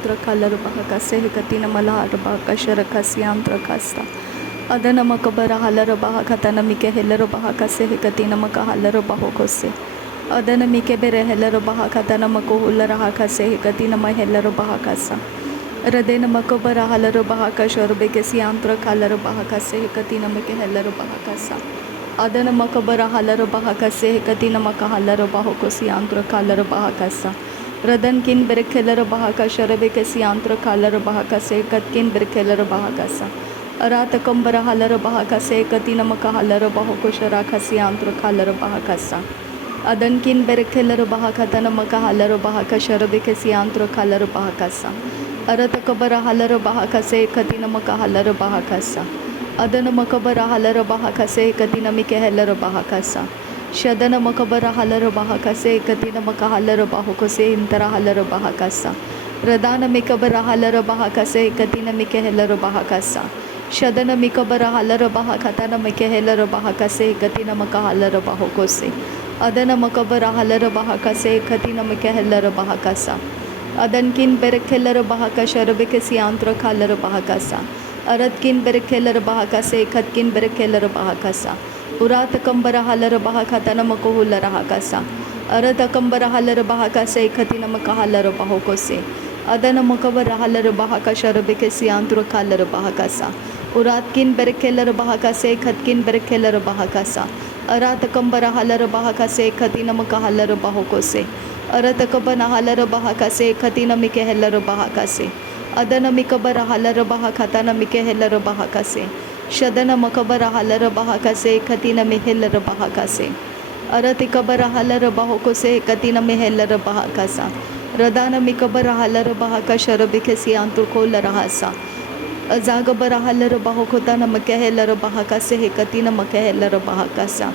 antra kalar bahaka sehikatina malar bahaka sharakasi antra kasta adana makabara halar bahaka tana mike helar bahaka sehikatina makahalar bahokose adana mike bere helar bahaka tana makohular haka sehikatina mahelar bahakasa radena makabara halar bahaka shorbe si antra kalar bahaka sehikatina mike helar bahakasa adana makabara halar bahaka sehikatina makahalar bahokosi antra kalar bahakasa रदन किन बिरखेलर बहाका शरबे कसी आंत्र कालर बहाका से कतकिन बिरखेलर बहाका सा अरात कंबर hauler बहाका से कति नमक hauler बहोको शरा खसी आंत्र कालर बहाका सा अदन किन बिरखेलर बहाका तनमक हालर बहाका शरबे कसी आंत्र कालर बहाका सा अरत कबर हालर बहाका से कति नमक हालर बहाका सा अदन मकबर हालर बहाका से कति नमिके हेलर बहाका सा शदन मकबर हालर बहाकसे कतिन मक हालर बाहुकसे इंतर हालर बहाकसा रदान मिकबर हालर बहाकसे कतिन मिके हेलर बहाकसा शदन मिकबर हालर बहाकतन मिके हेलर बहाकसे कतिन मक हालर बाहुकसे अदन मकबर हालर बहाकसे कतिन मिके हेलर बहाकसा अदन किन बेरखेलर बहाका शरबे सियांत्र खालर बहाकसा अरत किन बेरखेलर बहाकसे खतकिन बेरखेलर बहाकसा उरात कंबर हालर बहाका तनमको हुलर हाकासा अरत कंबर हालर बहाका से खति नमक हालर बहोको से अदन मकबर हालर बहाका शरबे के सियांत्र खालर बहाकासा उरात किन बेरखेलर बहाका से खतकिन बेरखेलर बहाकासा अरात कंबर हालर बहाका से खति नमक हालर बहोको से अरत कबन हालर बहाका से खति नमिके हेलर बहाका से अदन मिकबर हालर बहाका तनमिके हेलर बहाका से शदन मकबर हालर बहाका से खतिन मेहलर बहाका से अरति कबर हालर बहोको से कतिन मेहलर बहाका सा रदान मिकबर हालर बहाका शरबिके सियांतु कोलर हासा अजागबर हालर बहोको तन मकेहलर बहाका से कतिन मकेहलर बहाका सा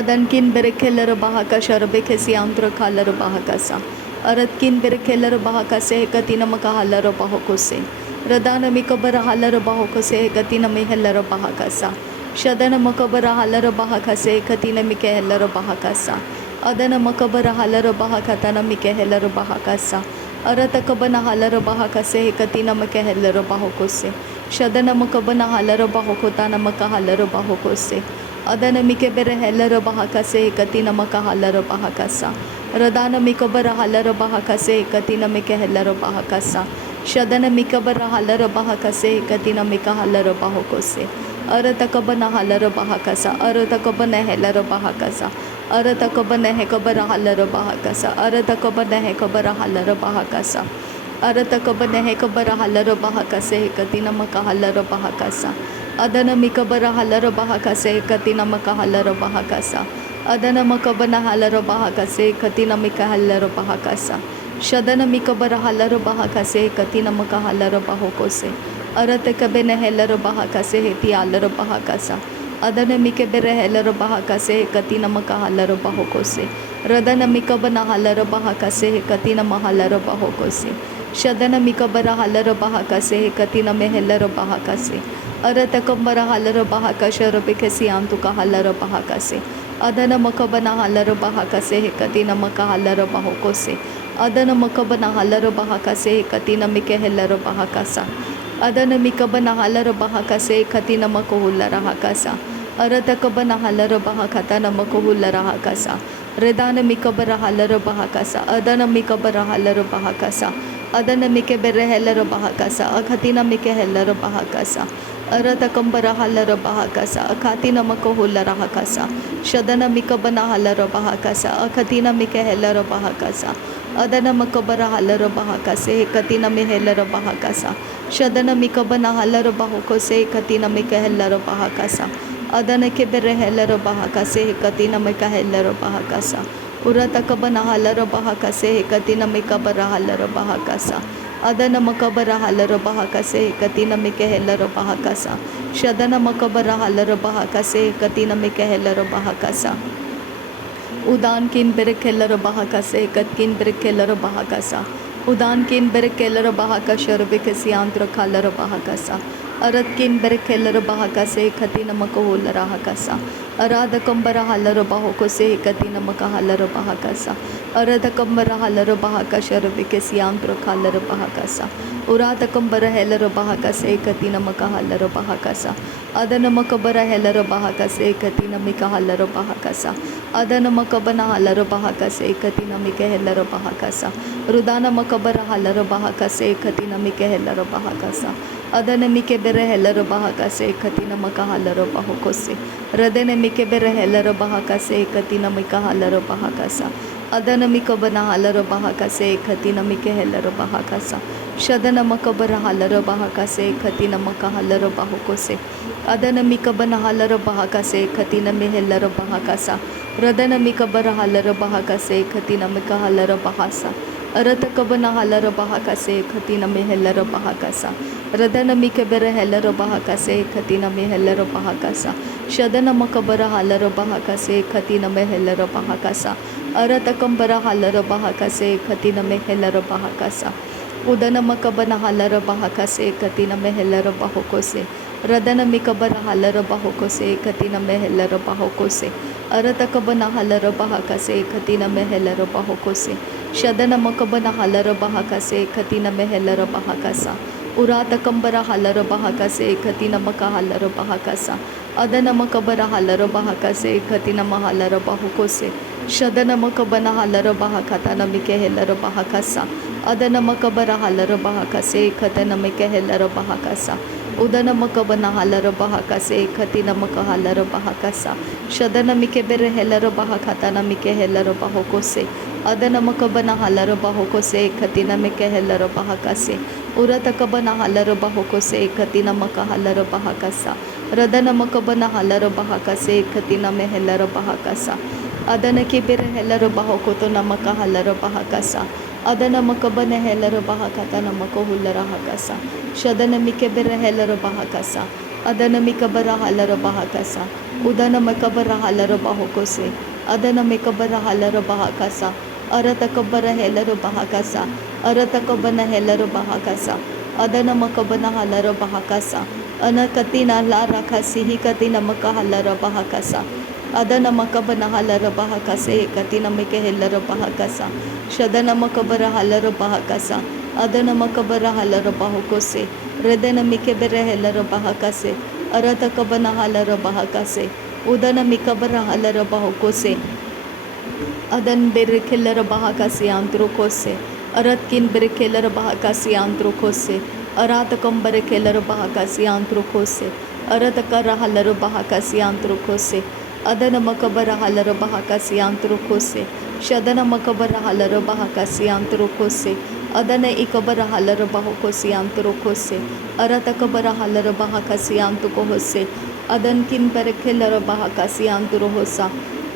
अदन किन बेरखेलर बहाका शरबिके सियांतु खालर बहाका सा अरत किन बेरखेलर बहाका से कतिन मकाहलर बहोको से रदान मिकबर हालर बहोको से कतिन मेहलर बहाकसा शदन मकबर हालर बहाका से कतिन मिकेहलर बहाकसा अदन मकबर हालर बहाका तन मिकेहलर बहाकसा अरत कबन हालर बहाका से कतिन मकेहलर बहोको से शदन मकबन हालर बहोको तन मकाहलर बहोको से अदन मिकेबर हेलर बहाका से कतिन मकाहलर बहाकसा रदान मिकबर हालर बहाका से कतिन मिकेहलर बहाकसा शदन मिकबर हालर बहाकसे कतिन मिका हालर बाहोकोसे अरत कबन हालर बहाकसा अरत कबन हेलर बहाकसा अरत कबन है कबर हालर बहाकसा अरत कबन है कबर हालर बहाकसा अरत कबन है कबर हालर बहाकसे कतिन मका हालर बहाकसा अदन मिकबर हालर बहाकसे कतिन मका हालर बहाकसा अदन मकबन हालर बहाकसे कतिन मिका हालर बहाकसा शदन मिकबर हालर बहाका से कति नमक हालर बहोको से अरत कबे नहलर बहाका से हेती आलर बहाका सा अदन मिकबर हेलर बहाका से कति नमक हालर बहोको से रदन मिकबन हालर बहाका से कति नम हालर बहोको से शदन मिकबर हालर बहाका से कति नम हेलर बहाका से अरत कंबर हालर बहाका शरबे के सियांतु का हालर बहाका से अदन मकबन हालर बहाका से कति नमक हालर बहोको से अदन मकबन हालर बहाका से कतिन मिके हेलर बहाका सा अदन मिकबन हालर बहाका से कतिन मको हुलर हाका सा अरत कबन हालर बहाका तन मको हुलर हाका सा रदान मिकबर हालर बहाका सा अदन मिकबर हालर बहाका सा अदन मिके बेर हेलर बहाका सा अखतिन मिके हेलर बहाका सा अरत कंबर हालर बहाका सा अखातिन मको हुलर हाका सा शदन मिकबन हालर बहाका सा अखतिन मिके हेलर बहाका सा अदन मकबर हालर बहाका से कतिन मेहलर बहाका सा शदन मिकबन हालर बहोको से कतिन मिकेहलर बहाका सा अदन के बेर हेलर बहाका से कतिन मिकेहलर बहाका सा उरत कबन हालर बहाका से कतिन मिकबर हालर बहाका सा अदन मकबर हालर बहाका से कतिन मिकेहलर बहाका सा शदन मकबर हालर बहाका से कतिन मिकेहलर बहाका सा उदान किन बेरखेलर बहाका से कतकिन बेरखेलर बहाका सा उदान किन बेरखेलर बहाका शरबे के सियांत्र खालर बहाका सा Aratkin berekeller bahakase katina makahola rahakasa. Arada kambara halar bahokose katina makahalar bahakasa. Arada kambara halar bahakasha rabikesiantro kalar bahakasa. Urada kambara heller bahakase katina makahalar bahakasa. Adana makabara heller bahakase katina mikahalar bahakasa. Adana makabana halar bahakase katina mikaheller bahakasa. Rudana makabara halar bahakase katina mikaheller bahakasa. Adana mike bere heller bahakase katina makahalar bahokose. Radene mike bere heller bahakase katina mikahalar bahakasa. Adana mikabana halar bahakase katina mike heller bahakasa. Shadana makabara halar bahakase katina makahalar bahokose. Adana mikabana halar bahakase katina meheller bahakasa. Radana mikabara halar bahakase katina mikahalar bahasa. Aratakabana halar bahakase katina meheller bahakasa. Radana mikabara heller bahakase katina meheller bahakasa. Shadana makabara halar bahakase katina meheller bahakasa. Aratakambara halar bahakase katina meheller bahakasa. Udana makabana halar bahakase katina meheller bahokose. Radana mikabara halar bahokose katina meheller bahokose. Aratakabana halar bahakase katina meheller bahokose. Shadana makabana halar bahakase katina meheller bahakasa. Urata kambara halar bahakase katina makahalar bahakasa. Adana makabara halar bahakase katina mahalar bahokose. Shadana makabana halar bahakatana mikeheller bahakasa. Adana makabara halar bahakase katana mikeheller bahakasa. Udana makabana halar bahakase katina makahalar bahakasa. Shadana mikebere heller bahakatana mikeheller bahokose. Adana makabana halar bahokose katina mikeheller bahakase. Urata kabana halar bahokose katina makahalar bahakasa. Radana makabana halar bahakase katina meheller bahakasa. Adana kibere heller bahokoto namaka halar bahakasa. Adana makabana heller bahakata namako hulara hakasa. Shadana mikebere heller bahakasa. Adana mikabara halar bahakasa. Udana makabara halar bahokose. Adana mikabara halar bahakasa. Arata kabara heller bahakasa. Arata kabana heller bahakasa. Adana makabana halar bahakasa. Anakatina lara kasihi katina makahalar bahakasa. Adana makabana halar bahakase katina mikeheller bahakasa. Shadana makabara halar bahakasa. Adana makabara halar bahokose. Redana mikebere heller bahakase. Arata kabana halar bahakase. Udana mikabara halar bahokose. Adan berkeller bahakasi antrokose. Aratkin berkeller bahakasi antrokose. Aratakam berkeller bahakasi antrokose. Aratakara halar bahakasi antrokose. Adana makabara halar bahakasi antrokose. Shadana makabara halar bahakasi antrokose. Adana ikabara halar bahokose antrokose. Aratakabara halar bahakasi antrokose. Adankin berkeller bahakasi antrohosa.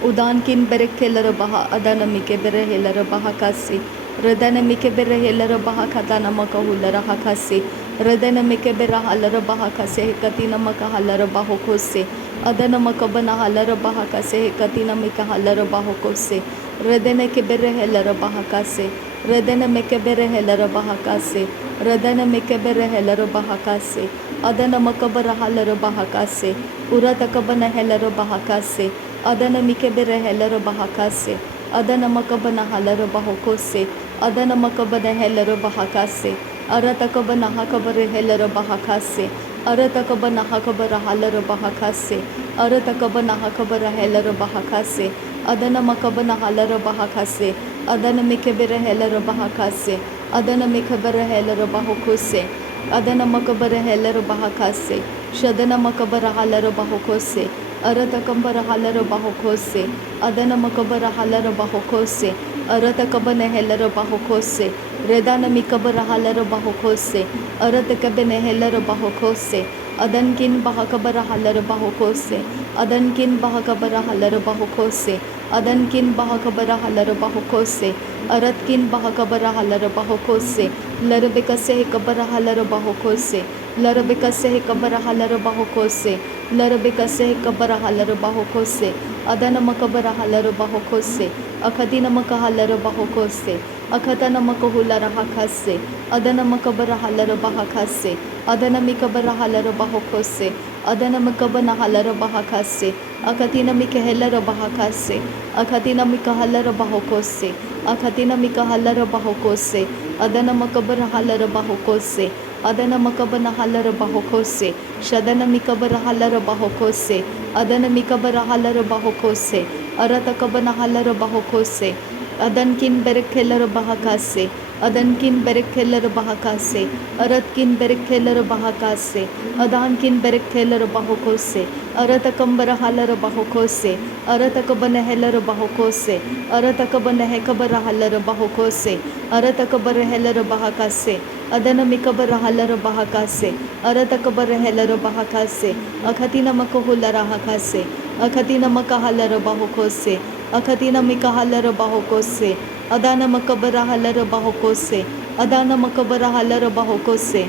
Udankin berekeller baha adana mike bere heller bahakasi. Radana mike bere heller bahakatana makahulara hakasi. Radana mike bere halar bahakase katina makahalar bahokose. Adana makabana halar bahakase katina mika halar bahokose. Radana ke bere heller bahakase. Radana mike bere heller bahakase. Radana mike bere heller bahakase. Adana makabara halar bahakase. Urata kabana heller bahakase. Adana mikebere heller bahakase. Adana makabana halar bahokose. Adana makabana heller bahakase. Arata kabana hakabare heller bahakase. Arata kabana hakabara halar bahakase. Arata kabana hakabara heller bahakase. Adana makabana halar bahakase. Adana mikebere heller bahakase. Adana mikebere heller bahokose. Adana makabara heller bahakase. Shadana makabara halar bahokose. Arata kambara halar bahokose. Adana makabara halar bahokose. Arata kabane heller bahokose. Redana mikabara halar bahokose. Arata kabane heller bahokose. Adankin bahakabara halar bahokose. Adankin bahakabara halar bahokose. Adankin bahakabara halar bahokose. Aratkin bahakabara halar bahokose. Larabekase kabara halar bahokose. Larabekase kabara halar bahokose. Larabekase kabara halar bahokose. Adana makabara halar bahokose. Akadina makahalar bahokose. akatana makahula rahakase, adana makabara halara bahakase, adana mikabara halara bahokose, adana makabana halara bahakase, akatina mikahelara bahakase, akatina mikahalara bahokose, akatina mikahalara bahokose, adana makabara halara bahokose, adana makabana halara bahokose, shadana mikabara halara bahokose, adana mikabara halara bahokose, aratakabana halara bahokose, adankin berekelara bahakase, adankin berekelara bahakase, aratkin berekelara bahakase, adankin berekelara bahokose, aratakambara halara bahokose, aratakabana helara bahokose, aratakabana hekabara halara bahokose, aratakabara helara bahakase, adana mikabara halara bahakase, aratakabara helara bahakase, akatina makohulara hakase, akatina makahalara bahokose, akatina mikahalara bahokose, adana makabara halara bahokose, adana makabara halara bahokose,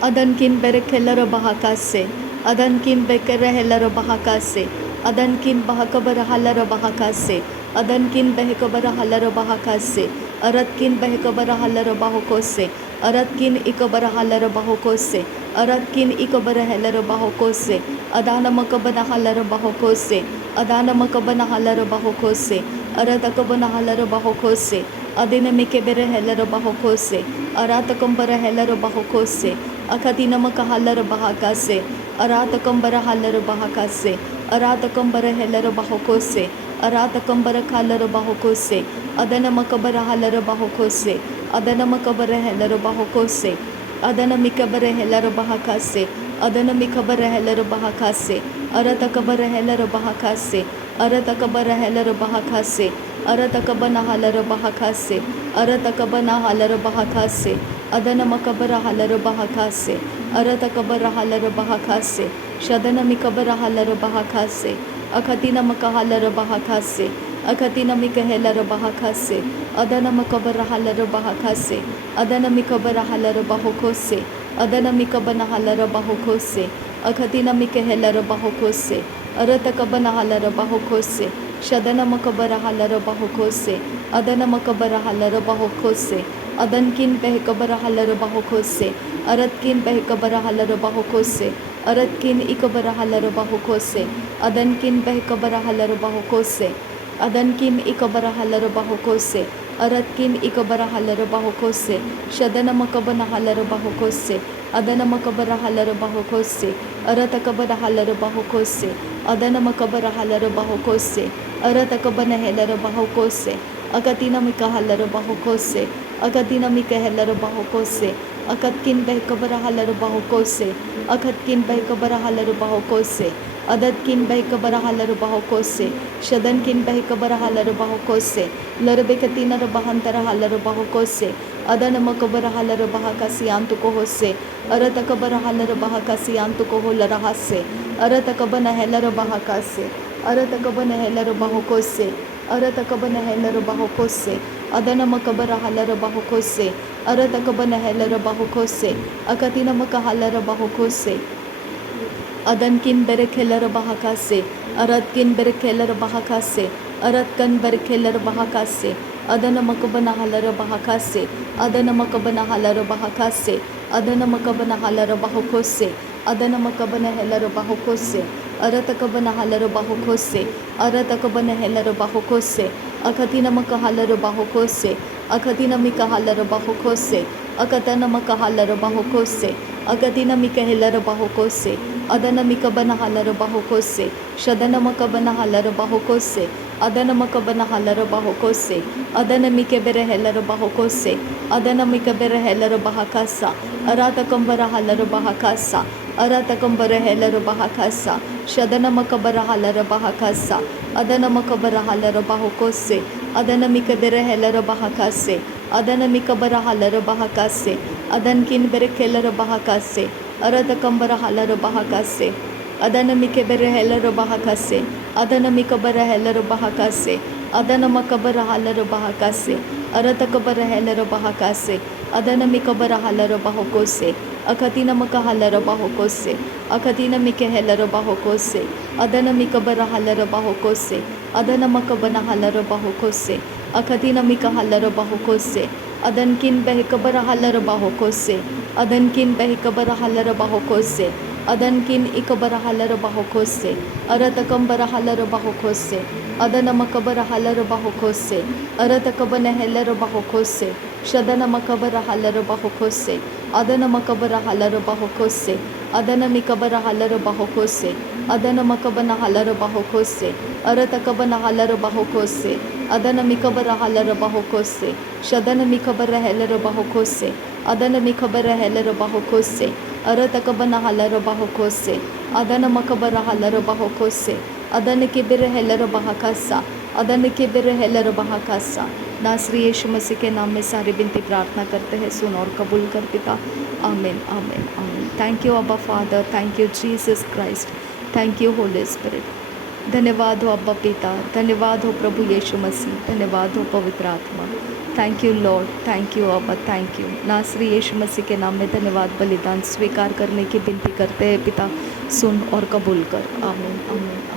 adankin berekelara bahakase, adankin bekere helara bahakase, adankin bahakabara halara bahakase, adankin behekabara halara bahakase, aratkin behekabara halara bahokose, aratkin ikabara halara bahokose, aratkin ikabara helara bahokose, adana makabana halara bahokose, adana makabana halara bahokose, aratakabana halara bahokose, adina mikebere helara bahokose, aratakambara helara bahokose, akatina makahalara bahakase, aratakambara halara bahakase, aratakambara helara bahokose, aratakambara halara bahokose, adana makabara halara bahokose, adana makabara helara bahokose, adana mikabara helara bahakase, adana mikabara helara bahakase, aratakabara helara bahakase, aratakabara helara bahakase, aratakabana halara bahakase, aratakabana halara bahakase, adana makabara halara bahakase, aratakabara halara bahakase, shadana mikabara halara bahakase, akatina makahalara bahakase, akatina mikahelara bahakase, adana makabara halara bahakase, adana mikabara halara bahokose, adana mikabana halara bahokose, akatina mikahelara bahokose, aratakabana halara bahokose, shadana makabara halara bahokose, adana makabara halara bahokose, adankin behekabara halara bahokose, aratkin behekabara halara bahokose, aratkin ikabara halara bahokose, adankin behekabara halara bahokose, adankin ikabara halara bahokose, aratkin ikabara halara bahokose, shadana makabana halara bahokose, adana makabara halara bahokose, aratakabara halara bahokose, adana makabara halara bahokose, aratakabana helara bahokose, akatina mikahalara bahokose, akatina mikahelara bahokose, akatkin behkabara halara bahokose, akatkin behkabara halara bahokose, adatkin behkabara halara bahokose, shadankin behkabara halara bahokose, larabekatina bahantara halara bahokose, adana makabara halara bahakasi antukohose, aratakabara halara bahakasi antukoholarahase, aratakabana helara bahakase, aratakabana helara bahokose, aratakabana helara bahokose, adana makabara halara bahokose, aratakabana helara bahokose, akatina makahalara bahokose, adankin berekelara bahakase, aratkin berekelara bahakase, aratkan berekelara bahakase, adana makabana halara bahakase, adana makabana halara bahakase, adana makabana halara bahokose, adana makabana helara bahokose, aratakabana halara bahokose, aratakabana helara bahokose, akatina makahalara bahokose, akatina mikahalara bahokose, akatana makahalara bahokose, akatina mikahelara bahokose, adana mikabana halara bahokose, shadana makabana halara bahokose, adana makabana halara bahokose, adana mikebere helara bahokose, adana mikebere helara bahakasa, aratakambara halara bahakasa, aratakambara helara bahakasa, shadana makabara halara bahakasa, adana makabara halara bahokose, adana mikebere helara bahakase, adana mikabara halara bahakase, adankin berekelara bahakase, aratakambara halara bahakase, adana mikebere helara bahakase, adana mikabara helara bahakase, adana makabara halara bahakase, aratakabara helara bahakase, adana mikabara halara bahokose, akatina makahalara bahokose, akatina mikehelara bahokose, adana mikabara halara bahokose, adana makabana halara bahokose, अखती नमी का हल्लर बाहुको से अदन किन बहकबर हल्लर बाहुको से अदन किन बहकबर हल्लर बाहुको से अदन किन इकबर हल्लर बाहुको से अरतकंबर हल्लर बाहुको से अदन मकबर हल्लर बाहुको से अरतकबन हेल्लर बाहुको से शदन मकबर हल्लर बाहुको से अदन मकबर हल्लर बाहुको से अदन मिकबर हल्लर बाहुको से अदन मकबन हल्लर बाहुको से अरतकबन हल्लर बाहुको से अदन मिकबर हल्लर बाहुको से शदन मिकबर हेल्लर बाहुको से अदन मिकबर हेल्लर बाहुको से अरतकबन हल्लर बाहुको से अदन मकबर हल्लर बाहुको से अदन किबिर हेल्लर बाहकासा अदन किबिर हेल्लर बाहकासा। नासरी यीशु मसीह के नाम में सारी विनती प्रार्थना करते हैं, सुन और कबूल कर पिता। आमीन आमीन आमीन। थैंक यू अब्बा father, thank you Jesus Christ, thank you Holy spirit. धन्यवाद हो अब्बा पिता, धन्यवाद हो प्रभु यीशु मसीह, धन्यवाद हो पवित्र आत्मा। Thank you Lord, thank you अब्बा, थैंक यू। नासरी यीशु मसीह के नाम में धन्यवाद बलिदान स्वीकार करने की विनती करते हैं पिता, सुन और कबूल कर। आमीन आमीन।